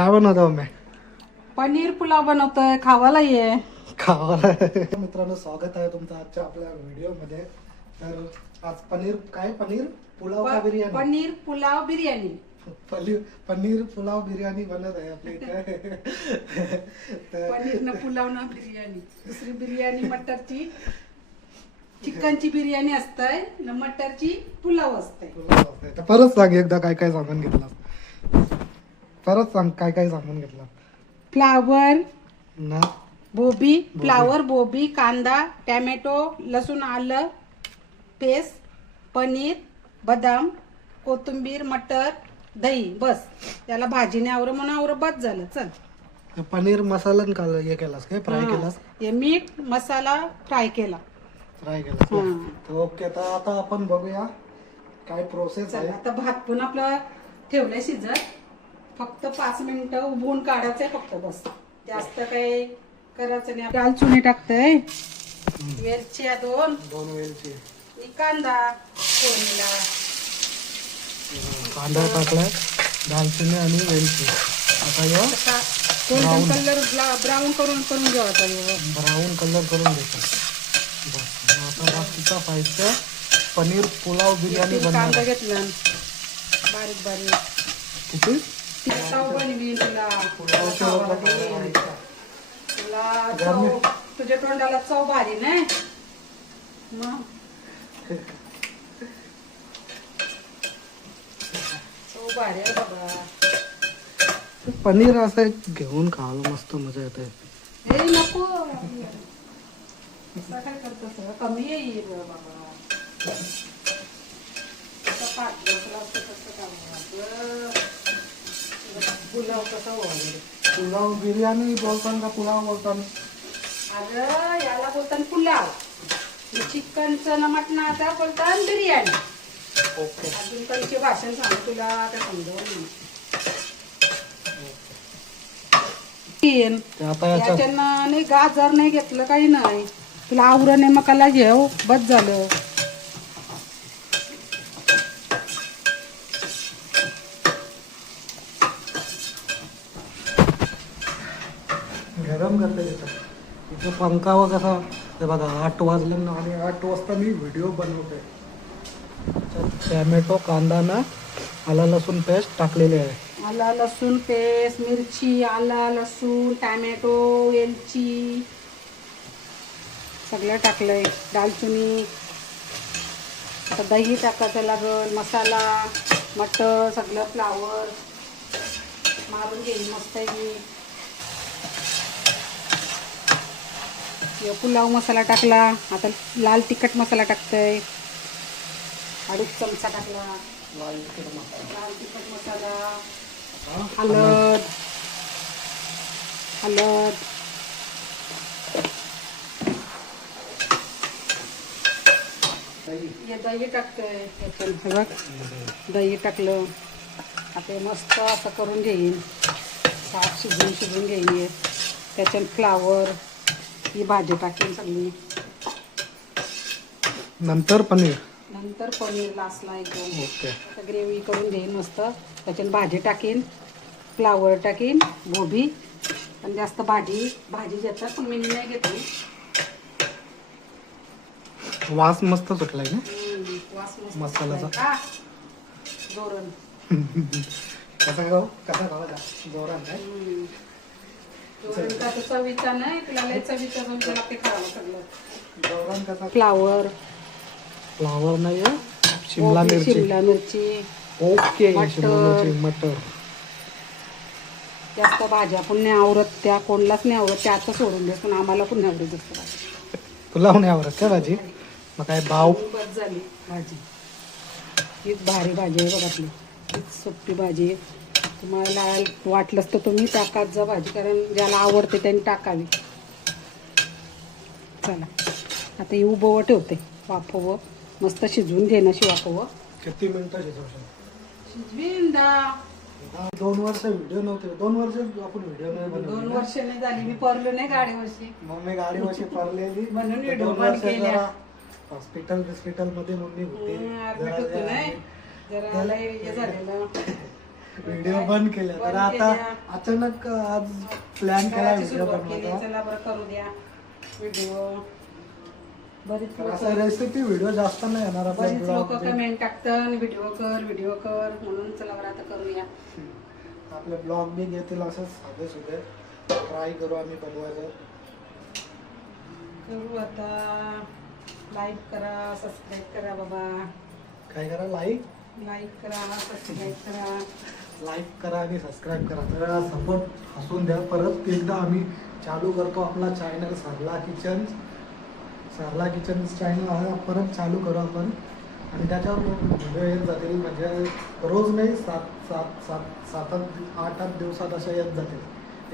काय बनवतो मी पनीर पुलाव बनवतोय खावाला ये. खावाला मित्रांनो स्वागत आहे तुमचं आजच्या आपल्या व्हिडिओमध्ये तर आज पनीर काय पनीर? पुलाव का बिर्याणी? पनीर पुलाव बिर्याणी. पनीर पनीर पुलाव बिर्याणी बनत आहे आपल्या इथे. तर पनीर न पुलाव न बिर्याणी. दुसरी बिर्याणी मटरची. चिकनची बिर्याणी असतंय न मटरची पुलाव असतंय. पुलाव असतंय. तर परत सांग एकदा काय काय सामान घेतला? परत सांग काय काय सामान घेतला? फ्लावर. ना. बोबी फ्लावर बोबी कांदा टॅमॅटो लसूण आलं पेस्ट पनीर बदाम कोथिंबीर मटर दही बस. त्याला भाजीने आवरं म्हणून आवरं बस झालं. चल. पनीर मसाला न काल हे केलास काय? फ्राय हा. केलास? हे मीठ मसाला फ्राय केला. फ्राय केलास. तर ओके तर आता आपण बघूया काय प्रोसेस चल आहे. आता भात पण आपलं ठेवलंय शिजत. फक्त पाच मिनिटं उभवून काढायचंय फक्त बस. जास्त काही करायचं नाही. दाल चुनी टाकतंय. वेलची दोन. दोन वेलची. कांदा. फोडणीला. कांदा टाकलाय. दालचिनी आणि वेलची. आता यो गोल्डन कलर ब्राऊन करून करून घ्यायचा ह्यो. ब्राऊन कलर करून घेतो. बस. आता बाकीचा पाहिजे पनीर पुलाव बिर्याणी कांदा घेतला. बारीक बारीक किती ती चव बनवी तुला पुलावच्या खावाला देईन. तुला चव तुझ्या तोंडाला चव भारी नाही मग चव भारी आहे बाबा पनीर असं एक घेऊन खायला मस्त मजा येते हे नको असं काय करतोस कमी येईल बाबा तसं पुलाव कसा व्हायला पुलाव बिर्याणी बोलताना का पुलाव बोलताना. अगं याला बोलतात पुलाव. चिकनचं न मटणाचा बोलतात बिर्याणी. ओके. अजून काहीचे भाषण सांग तुला? समजवून आता याच्या याच्यानं नाही गाजर नाही घेतलं काही नाही. तुला आवरण आहे मकाला घेऊ बस झालं. गरम करता येतात इथं पंखावा कसा? तर बघा आठ वाजलं ना आणि आठ वाजता मी व्हिडिओ बनवतोय. टॅमॅटो कांदा ना आला लसूण पेस्ट टाकलेले आहे. आला लसूण पेस्ट मिरची आला लसूण टॅमॅटो वेलची. सगळं टाकलंय दालचिनी. आता दही टाकायचं लागल मसाला मटर सगळं फ्लावर. मारून घेईल मस्त पुलाव मसाला टाकला आता लाल तिखट मसाला टाकतंय. अडीच चमचा टाकला. लाल तिखट मसाला. लाल तिखट मसाला दही. हे दही टाकतंय. हे बघ. दही टाकलं. आता मस्त असं करून घेईन. साफ शिजवून शिजवून घेईन त्याच्यात फ्लावर ही भाजी टाकेन सगळी. नंतर पनीर. नंतर पनीर लास्टला एकदम ओके. ग्रेव्ही करून घेईन मस्त. त्याच्यात भाजी टाकीन फ्लावर टाकीन गोबी पण जास्त भाजी भाजी घेतात पण मी नाही घेतली. वास मस्त सुटलाय ना? हम्म, वास मस्त मसाल्याचा? सुटलाय का? जोरण. कसा खाऊ? कसा खावा जोरात काय हम्म. जोरण का तर चवीचा नाही तुला लय चवीचा पण तुला ते खावं सगळं. जोरान कसा फ्लावर. फ्लावर नाही. शिमला मिरची. शिमला मिरची. ओके मटर. शिमला मिरची मटर. जास्त भाज्या पण नाही आवरत त्या कोणलाच नाही आवरत त्या आता सोडून देस पण आम्हाला पण नाही आवडत जास्त. तुला नाही आवडत काय भाजी? मग काय भाव? बस झाली. भाजी. हीच भारी भाजी आहे बघ आपली. हीच सोपी भाजी आहे. तुम्हाला वाटलंच तर तुम्ही टाकात जा भाजी कारण ज्याला आवडते त्यांनी टाकावी. चला. आता ही उभं ठेवते वाफवं मस्त शिजवून घे ना वाफवं किती मिनिटं शिजवीन दोन वर्ष व्हिडिओ नव्हते. दोन वर्ष आपण व्हिडिओ नाही दोन बनवले वर्ष नाही झाली. मी परलो नाही गाडीवरशी. मम्मी गाडी वर्षी पडलेली म्हणून दोन बंद वर्ष केल्या. जरा हॉस्पिटल बिस्पिटलमध्ये मम्मी होती. जरा झालेलं. व्हिडिओ बंद केले तर आता. अचानक आज प्लॅन केला व्हिडिओ बनवायचा चला बरं करू द्या व्हिडिओ असं रेसिपी व्हिडिओ जास्त नाही येणार बरीच लोक कमेंट टाकतात व्हिडिओ कर व्हिडिओ कर. म्हणून चला बरं आता करूया. आपले ब्लॉग बी घेतील असं साधे सुधे. ट्राय करू आम्ही बनवायचं. करू आता. लाईक करा सबस्क्राईब करा बाबा. काय करा? लाईक लाईक करा सबस्क्राईब करा. लाईक करा आणि सबस्क्राईब करा. तर सपोर्ट असून द्या. परत एकदा आम्ही चालू करतो आपला channel Sarla kitchen. Sarla kitchen channel हा परत चालू करू आपण. आणि त्याच्यावर व्हिडिओ येत जातील. म्हणजे रोज नाही सात सात सात सात आठ आठ आठ दिवसात अशा येत जातील.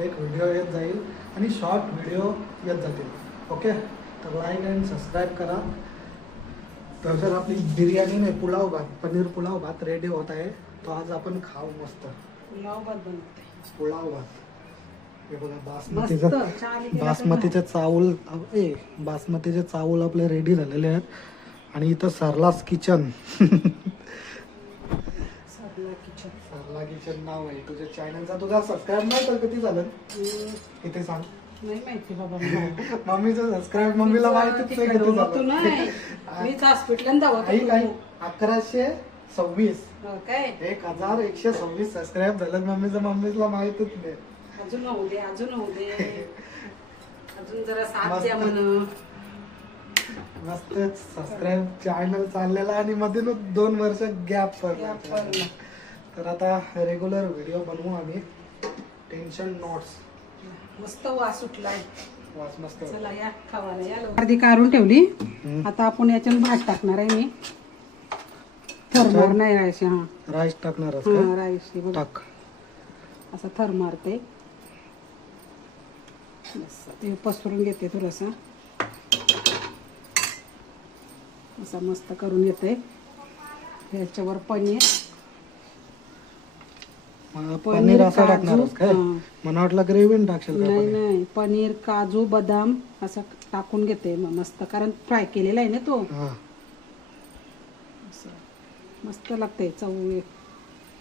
एक व्हिडिओ येत जाईल आणि शॉर्ट व्हिडिओ येत जातील. ओके तर लाईक अँड सबस्क्राईब करा. तर आपली बिर्याणी नाही पुलाव भात पनीर पुलाव भात रेडी होत आहे. तो आज आपण खाऊ मस्त. पुलाव भात बनवते. पुलाव भात हे बघा मस्त बासमतीचं चावल ए बासमतीचे चावल आपले रेडी झालेले आहेत. आणि इथं सरलास kitchen. Sarla kitchen. Sarla kitchen नाव आहे. तुझ्या चॅनलचा तुझा सबस्क्राईब नाही तर किती झालं? हम्म, इथे सांग. नाही माहिती बाबा. मला. मम्मीचं सबस्क्राईब मम्मीला माहितीच नाही तिकडे किती झालं. नाही. मीच अकराशे सव्वीस. हो काय एक हजार एकशे सव्वीस सबस्क्राईब झालं. मम्मीचं मम्मीला माहितच नाही. अजून होऊ दे अजून होऊ दे. अजून जरा साथ मस्त. द्या मस्त सबस्क्राईब चॅनल चाललेला आणि मधूनच दोन वर्ष गॅप पडला. तर आता रेग्युलर व्हिडिओ बनवू आम्ही. टेन्शन नोट्स मस्त वास सुटलाय वाच मस्त चला या खावायला या अर्धी काढून ठेवली. हम्म. आता आपण याच्यात भात टाकणार आहे मी. थर नाही हा. राईस हा का? राहायची बघ. टाक. असं थर मारते. बस ते पसरून घेते थोडंसं. असं मस्त करून घेते ह्याच्यावर पनीर. मग पनीर, पनीर असं काय. मला वाटलं ग्रेव्ही टाकशील नाही पनीर? नाही. पनीर काजू बदाम असं टाकून घेते. मग मस्त कारण फ्राय केलेला आहे ना तो. हा. मस्त लागते चव एक.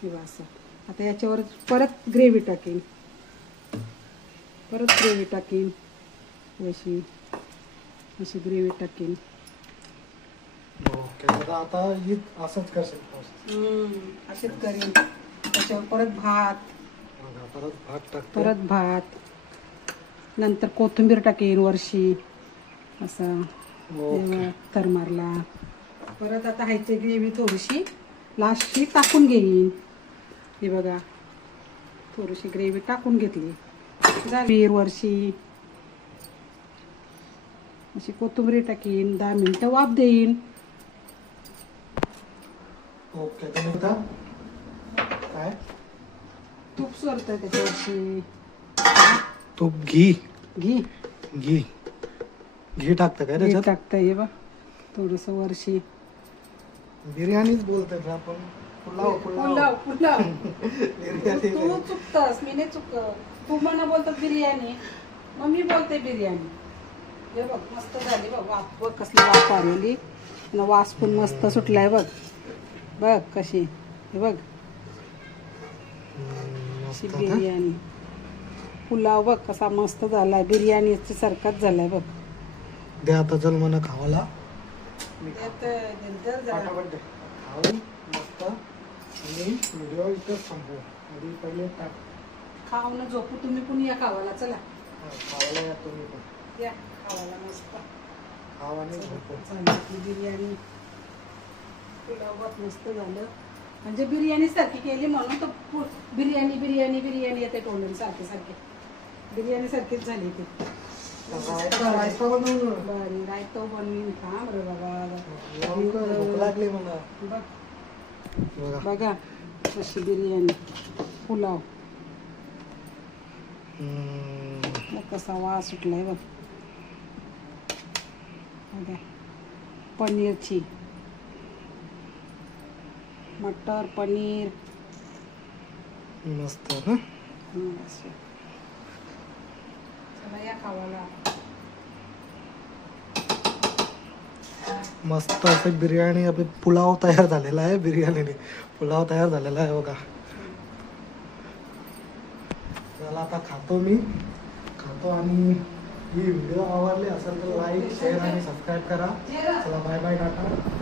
किंवा असं. आता याच्यावर परत ग्रेव्ही टाकेन. परत ग्रेव्ही टाकेन. अशी अशी ग्रेव्ही टाकेन. ओके आता ही असंच करशील. अशीच करीन. त्याच्यावर परत भात. बघा, परत भात टाकतो. परत भात. नंतर कोथिंबीर टाकेन वर्षी असं. ओके. तर मारला. परत आता ह्याची ग्रेव्ही थोडीशी. लास्टची टाकून घेईन. हे बघा. थोडीशी ग्रेव्ही टाकून घेतली. झाली वर्षी अशी कोथिंबरी टाकीन. दहा मिनिटं वाफ देईन. ओके काय? तूप सोडतंय त्याच्यावरची तूप घी. घी. घी. घी टाकतं काय टाकतंय हे बघ. थोडस वर्षी बिर्याणीच बोलतोय का आपण? पुलाव पुलाव. पुलाव पुलाव. बिर्याणी. तू चुकतस मी नाही चुक तू मला बोलतात बिर्याणी. मग मी बोलते बिर्याणी. हे बघ मस्त झाली बघ वाफ. बघ कसली वाफ आलेली. वास पण मस्त सुटलाय बघ. बघ कशी. हे बघ. अशी? बिर्याणी. पुलाव बघ कसा मस्त झालाय. बिर्याणीची सारखाच झालाय बघ. दे आता चल म्हणा खावाला. जरा. फटाफट दे. खाऊ मस्त आणि व्हिडिओ इथंच संपू आधी पहिले टाक खाऊन झोपू तुम्ही पण या खावाला चला. हा, खावाला या तुम्ही पण. या खावाला मस्त. खाव आणि झोपू. झाली आपली बिर्याणी मस्त झालं. म्हणजे बिर्याणी सारखी केली म्हणून तो पु- बिर्याणी बिर्याणी बिर्याणी येते तोंडून सारखे सारखे. बिर्याणी सारखीच झाली ती. रायता बरी बनवीन थांब रे भूक लागली मला बघ बघा बघा कशी बिर्याणी. पुलाव. बघ कसा वास सुटलाय बघ. बघा पनीरची. मटर पनीर. मस्त ना हं, अशी. चला या खावाला मस्त असं बिर्याणी आपली पुलाव तयार झालेला आहे बिर्याणीने. पुलाव तयार झालेला आहे बघा. चला आता खातो मी. खातो आणि ही व्हिडिओ आवडले असेल तर लाईक शेअर आणि सबस्क्राईब करा. चला बाय बाय टाटा.